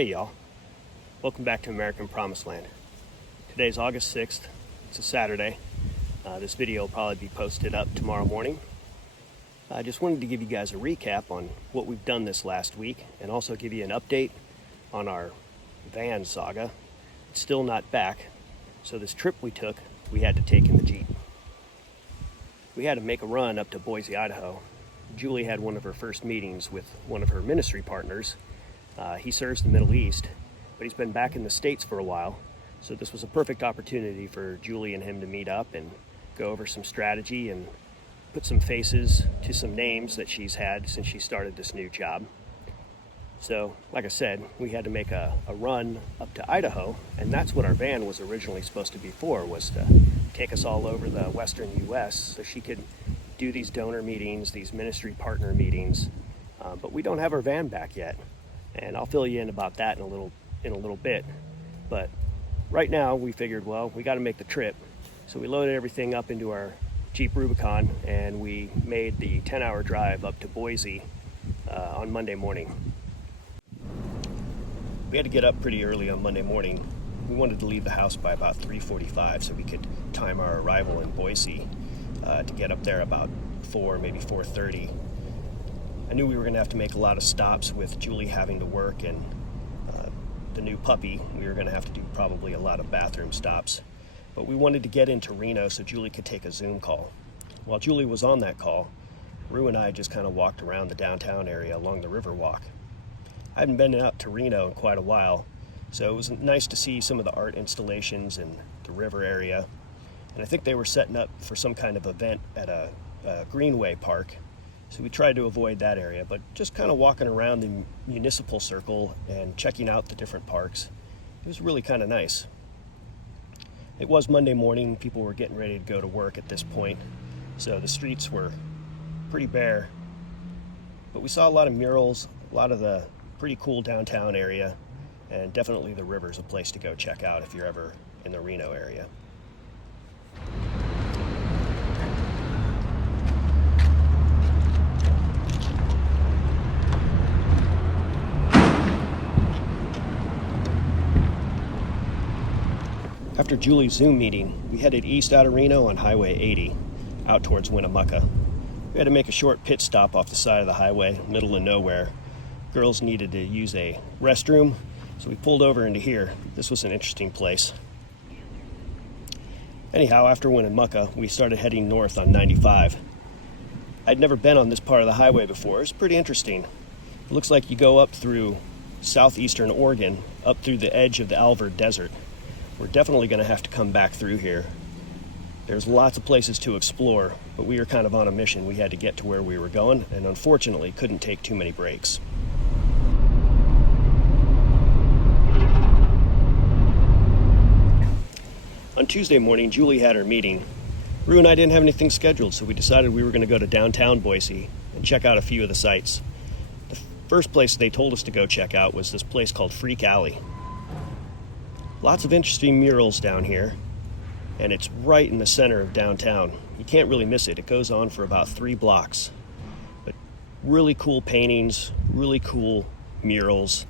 Hey y'all, welcome back to American Promised Land. Today's August 6th, it's a Saturday. This video will probably be posted up tomorrow morning. I just wanted to give you guys a recap on what we've done this last week and also give you an update on our van saga. It's still not back, so this trip we took, we had to take in the Jeep. We had to make a run up to Boise, Idaho. Juli had one of her first meetings with one of her ministry partners. He serves the Middle East, but he's been back in the States for a while, so this was a perfect opportunity for Juli and him to meet up and go over some strategy and put some faces to some names that she's had since she started this new job. So, like I said, we had to make a run up to Idaho, and that's what our van was originally supposed to be for, was to take us all over the western U.S. so she could do these donor meetings, these ministry partner meetings, but we don't have our van back yet. And I'll fill you in about that in a little bit. But right now we figured, well, we got to make the trip. So we loaded everything up into our Jeep Rubicon and we made the 10-hour drive up to Boise on Monday morning. We had to get up pretty early on Monday morning. We wanted to leave the house by about 3:45 so we could time our arrival in Boise to get up there about 4, maybe 4:30. I knew we were going to have to make a lot of stops with Juli having to work and the new puppy. We were going to have to do probably a lot of bathroom stops. But we wanted to get into Reno so Juli could take a Zoom call. While Juli was on that call, Rue and I just kind of walked around the downtown area along the Riverwalk. I hadn't been out to Reno in quite a while, so it was nice to see some of the art installations in the river area. And I think they were setting up for some kind of event at a greenway park. So we tried to avoid that area, but just kind of walking around the municipal circle and checking out the different parks, it was really kind of nice. It was Monday morning, people were getting ready to go to work at this point, so the streets were pretty bare. But we saw a lot of murals, a lot of the pretty cool downtown area, and definitely the river's a place to go check out if you're ever in the Reno area. After Juli's Zoom meeting, we headed east out of Reno on Highway 80, out towards Winnemucca. We had to make a short pit stop off the side of the highway, middle of nowhere. Girls needed to use a restroom, so we pulled over into here. This was an interesting place. Anyhow, after Winnemucca, we started heading north on 95. I'd never been on this part of the highway before. It's pretty interesting. It looks like you go up through southeastern Oregon, up through the edge of the Alvord Desert. We're definitely going to have to come back through here. There's lots of places to explore, but we were kind of on a mission. We had to get to where we were going, and unfortunately couldn't take too many breaks. On Tuesday morning, Juli had her meeting. Rue and I didn't have anything scheduled, so we decided we were going to go to downtown Boise and check out a few of the sites. The first place they told us to go check out was this place called Freak Alley. Lots of interesting murals down here, and it's right in the center of downtown. You can't really miss it. It goes on for about 3 blocks. But really cool paintings, really cool murals.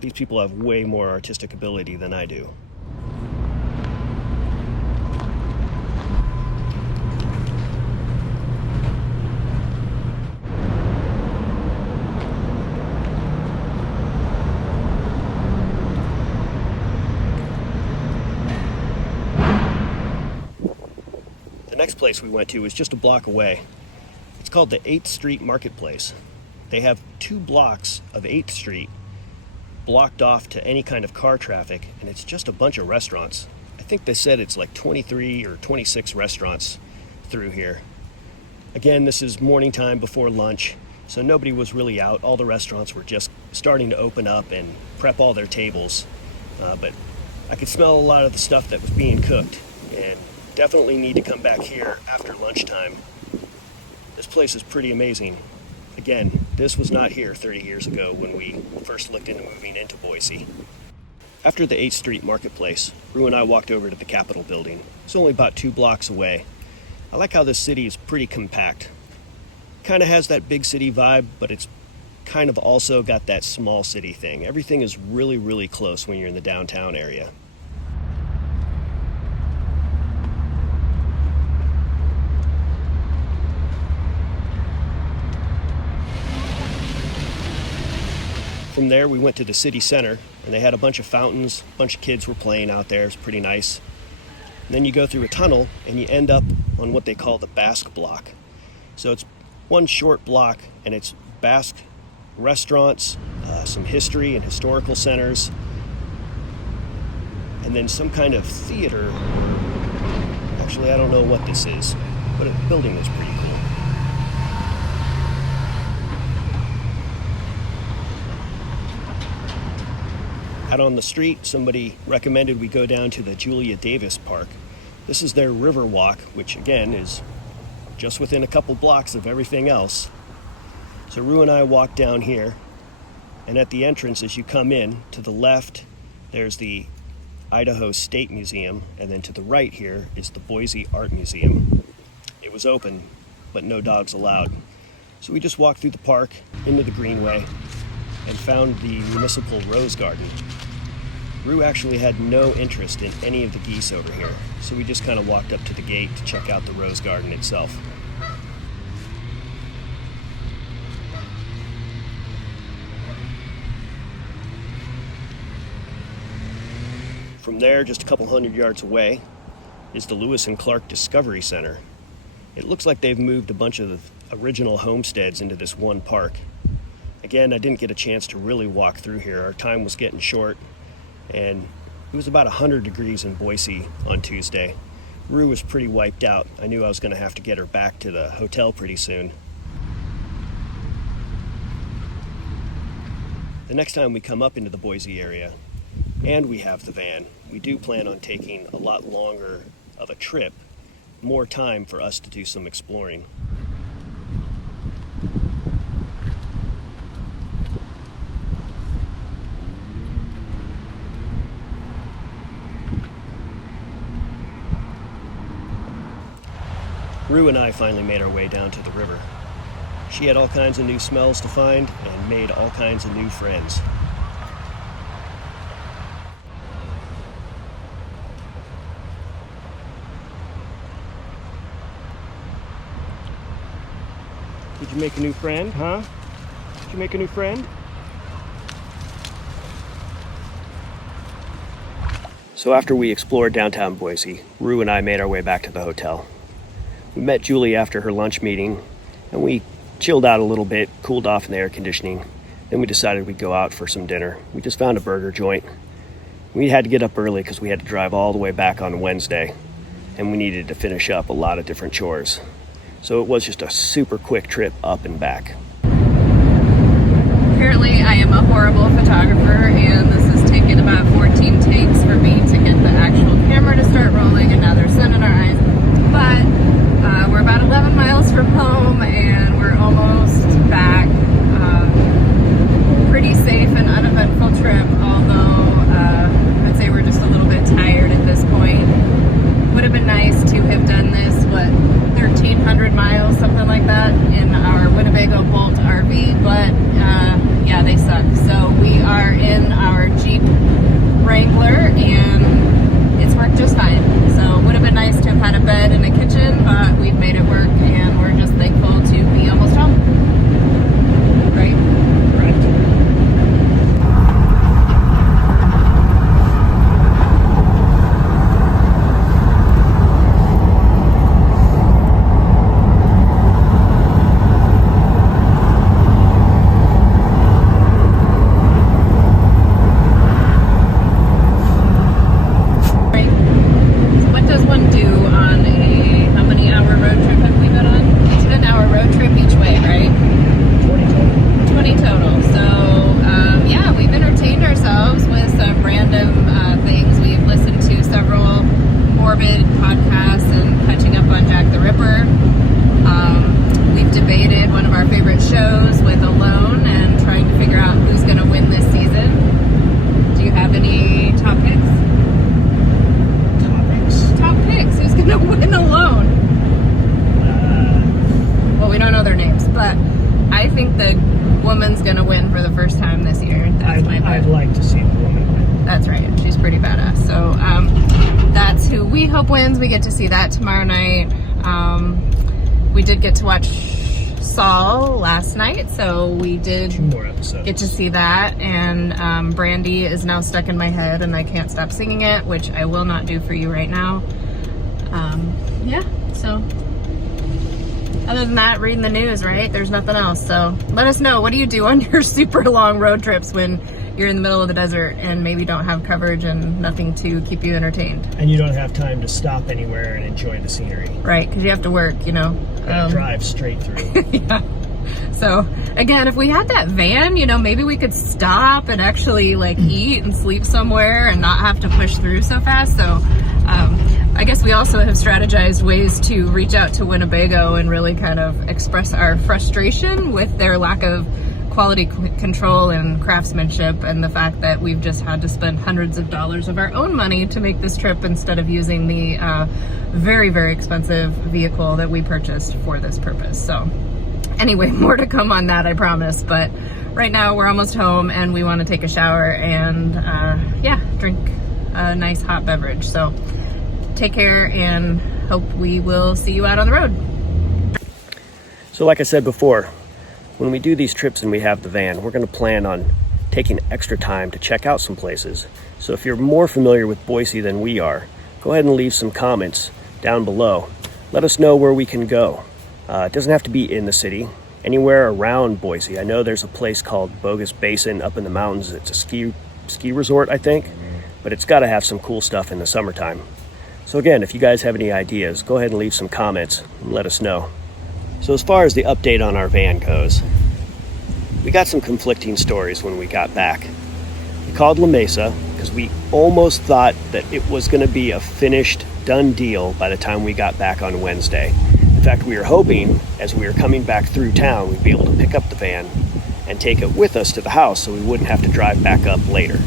These people have way more artistic ability than I do. The next place we went to was just a block away. It's called the 8th Street Marketplace. They have 2 blocks of 8th Street blocked off to any kind of car traffic, and it's just a bunch of restaurants. I think they said it's like 23 or 26 restaurants through here. Again, this is morning time before lunch, so nobody was really out. All the restaurants were just starting to open up and prep all their tables, but I could smell a lot of the stuff that was being cooked, and definitely need to come back here after lunchtime. This place is pretty amazing. Again, this was not here 30 years ago when we first looked into moving into Boise. After the 8th Street Marketplace, Rue and I walked over to the Capitol building. It's only about 2 blocks away. I like how this city is pretty compact. Kind of has that big city vibe, but it's kind of also got that small city thing. Everything is really, really close when you're in the downtown area. From there, we went to the city center, and they had a bunch of fountains. A bunch of kids were playing out there. It's pretty nice. And then you go through a tunnel, and you end up on what they call the Basque Block. So it's one short block, and it's Basque restaurants, some history and historical centers, and then some kind of theater. Actually, I don't know what this is, but the building was pretty cool. Out on the street, somebody recommended we go down to the Julia Davis Park. This is their river walk, which again is just within a couple blocks of everything else. So Rue and I walked down here, and at the entrance as you come in, to the left, there's the Idaho State Museum, and then to the right here is the Boise Art Museum. It was open, but no dogs allowed. So we just walked through the park, into the greenway, and found the municipal rose garden. Rue actually had no interest in any of the geese over here, so we just kind of walked up to the gate to check out the rose garden itself. From there, just a couple hundred yards away, is the Lewis and Clark Discovery Center. It looks like they've moved a bunch of the original homesteads into this one park. Again, I didn't get a chance to really walk through here. Our time was getting short, and it was about 100 degrees in Boise on Tuesday. Rue was pretty wiped out. I knew I was going to have to get her back to the hotel pretty soon. The next time we come up into the Boise area, and we have the van, we do plan on taking a lot longer of a trip, more time for us to do some exploring. Rue and I finally made our way down to the river. She had all kinds of new smells to find and made all kinds of new friends. Did you make a new friend, huh? Did you make a new friend? So after we explored downtown Boise, Rue and I made our way back to the hotel. We met Juli after her lunch meeting, and we chilled out a little bit, cooled off in the air conditioning. Then we decided we'd go out for some dinner. We just found a burger joint. We had to get up early because we had to drive all the way back on Wednesday, and we needed to finish up a lot of different chores. So it was just a super quick trip up and back. Apparently I am a horrible photographer, and this has taken about 14 takes for me to get the actual camera to start rolling, and now there's sun in our eyes. But we're about 11 miles from home, and we're almost back. Pretty safe and uneventful trip, although I'd say we're just a little bit tired at this point. Would have been nice to have done this, 1,300 miles, something like that, in our Winnebago Bolt RV, but yeah, they suck. So we are in our Jeep Wrangler, and it's worked just fine. So would have been nice to have had a bed and a kitchen, but we've made it work, and we're just thankful to be almost home. Right? Right. Woman's gonna So that's who we hope wins. We get to see that tomorrow night. We did get to watch Saul last night, so we did 2 more episodes. Get to see that, and Brandy is now stuck in my head and I can't stop singing it, which I will not do for you right now. Yeah, so other than that, reading the news, right? There's nothing else. So let us know, what do you do on your super long road trips when you're in the middle of the desert and maybe don't have coverage and nothing to keep you entertained? And you don't have time to stop anywhere and enjoy the scenery. Right, because you have to work, you know. Drive straight through. Yeah. So again, if we had that van, you know, maybe we could stop and actually like eat and sleep somewhere and not have to push through so fast. So I guess we also have strategized ways to reach out to Winnebago and really kind of express our frustration with their lack of quality control and craftsmanship, and the fact that we've just had to spend hundreds of dollars of our own money to make this trip instead of using the very, very expensive vehicle that we purchased for this purpose. So anyway, more to come on that, I promise. But right now we're almost home and we want to take a shower and yeah, drink a nice hot beverage. So take care and hope we will see you out on the road. So like I said before, when we do these trips and we have the van, we're going to plan on taking extra time to check out some places. So if you're more familiar with Boise than we are, go ahead and leave some comments down below. Let us know where we can go. It doesn't have to be in the city, anywhere around Boise. I know there's a place called Bogus Basin up in the mountains. It's a ski resort, I think, but it's got to have some cool stuff in the summertime. So again, if you guys have any ideas, go ahead and leave some comments and let us know. So as far as the update on our van goes, we got some conflicting stories when we got back. We called La Mesa because we almost thought that it was going to be a finished, done deal by the time we got back on Wednesday. In fact, we were hoping as we were coming back through town, we'd be able to pick up the van and take it with us to the house so we wouldn't have to drive back up later.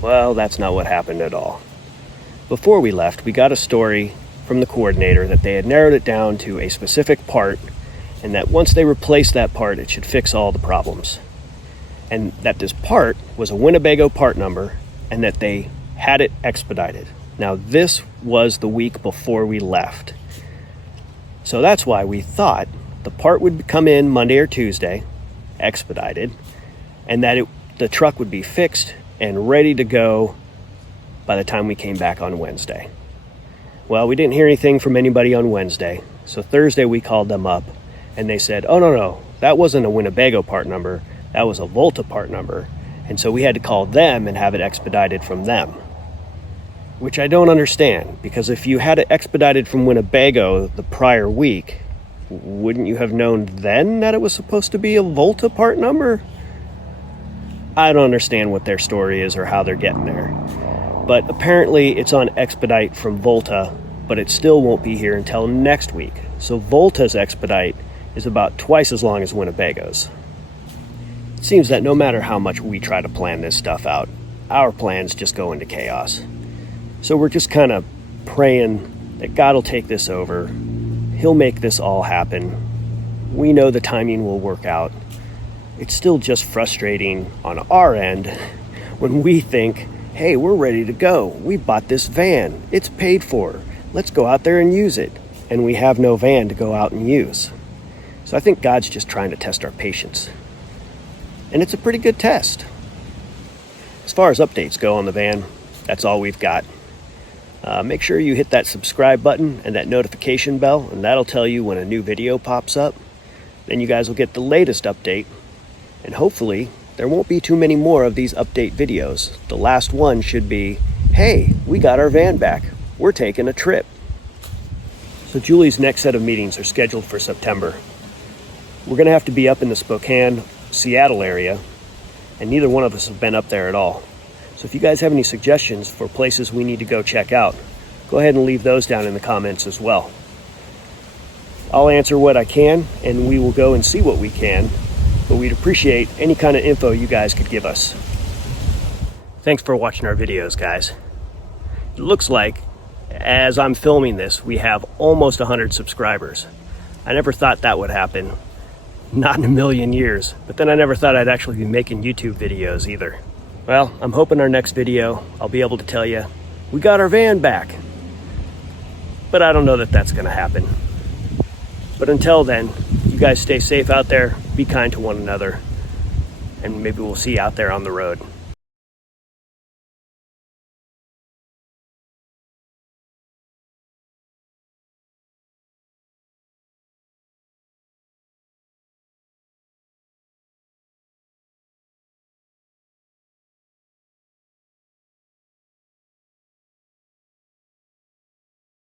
Well, that's not what happened at all. Before we left, we got a story from the coordinator that they had narrowed it down to a specific part, and that once they replaced that part, it should fix all the problems. And that this part was a Winnebago part number, and that they had it expedited. Now, this was the week before we left. So that's why we thought the part would come in Monday or Tuesday, expedited, and that the truck would be fixed and ready to go by the time we came back on Wednesday. Well, we didn't hear anything from anybody on Wednesday, so Thursday we called them up, and they said, oh, no, that wasn't a Winnebago part number, that was a Volta part number, and so we had to call them and have it expedited from them. Which I don't understand, because if you had it expedited from Winnebago the prior week, wouldn't you have known then that it was supposed to be a Volta part number? I don't understand what their story is or how they're getting there. But apparently it's on expedite from Volta, but it still won't be here until next week. So Volta's expedite is about twice as long as Winnebago's. It seems that no matter how much we try to plan this stuff out, our plans just go into chaos. So we're just kind of praying that God will take this over. He'll make this all happen. We know the timing will work out. It's still just frustrating on our end when we think, hey, we're ready to go. We bought this van. It's paid for. Let's go out there and use it. And we have no van to go out and use. So I think God's just trying to test our patience. And it's a pretty good test. As far as updates go on the van, that's all we've got. Make sure you hit that subscribe button and that notification bell, and that'll tell you when a new video pops up. Then you guys will get the latest update. And hopefully, there won't be too many more of these update videos. The last one should be, hey, we got our van back. We're taking a trip. So Juli's next set of meetings are scheduled for September. We're going to have to be up in the Spokane, Seattle area, and neither one of us have been up there at all. So if you guys have any suggestions for places we need to go check out, go ahead and leave those down in the comments as well. I'll answer what I can, and we will go and see what we can, but we'd appreciate any kind of info you guys could give us. Thanks for watching our videos, guys. It looks like, as I'm filming this, we have almost 100 subscribers. I never thought that would happen. Not in a million years. But then I never thought I'd actually be making YouTube videos either. Well, I'm hoping our next video, I'll be able to tell you, we got our van back. But I don't know that that's gonna happen. But until then, you guys stay safe out there, be kind to one another, and maybe we'll see you out there on the road.